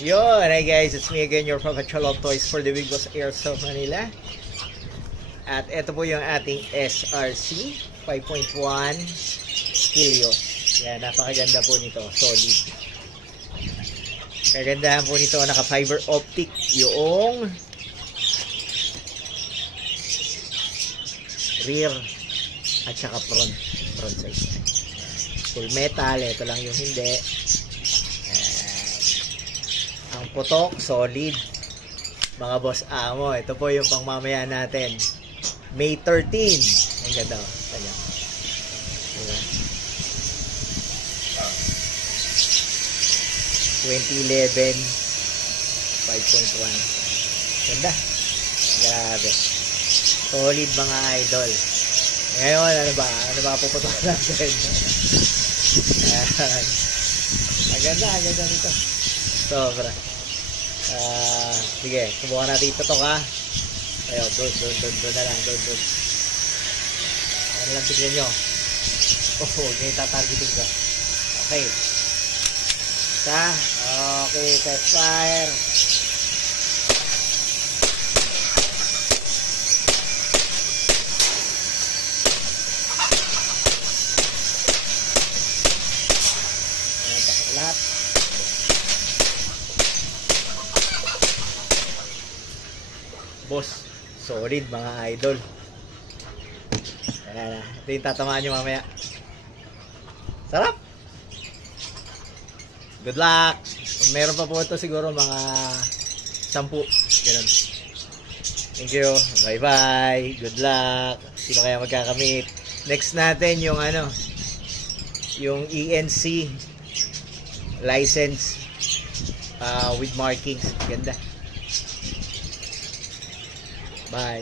Yo, hi guys, it's me again, your Papa Cholog Toys for the Big Boss Airsoft Manila. At ito po yung ating SRC 5.1 Helios. Yan, napakaganda po nito, solid. Kagandahan po nito, naka fiber optic yung rear at saka front side. Full metal, ito lang yung hindi. Ang putok, solid. Mga boss amo, ito po yung pangmamaya natin. May 13. Ang ganda. Kanya. Diba? 2011 5.1. Ganda. Grabe. Solid mga idol. Ngayon, ano ba puputok natin? Ayan. Ang ganda nito. Sobra. Sige, subukan natin ito ha. Ayun, doon na lang, doon. Ano lang tignan nyo. Ngayon tatargeting ko. Okay. Okay, test fire. Ayan, pasok lahat. Boss, solid mga idol. Ayan na. Ito yung tatamaan nyo mamaya. Sarap! Good luck! Kung meron pa po ito siguro mga 10. Ganun. Thank you. Bye-bye. Good luck. Sino kaya magkakamit? Next natin yung yung ENC license with markings. Ganda. Bye.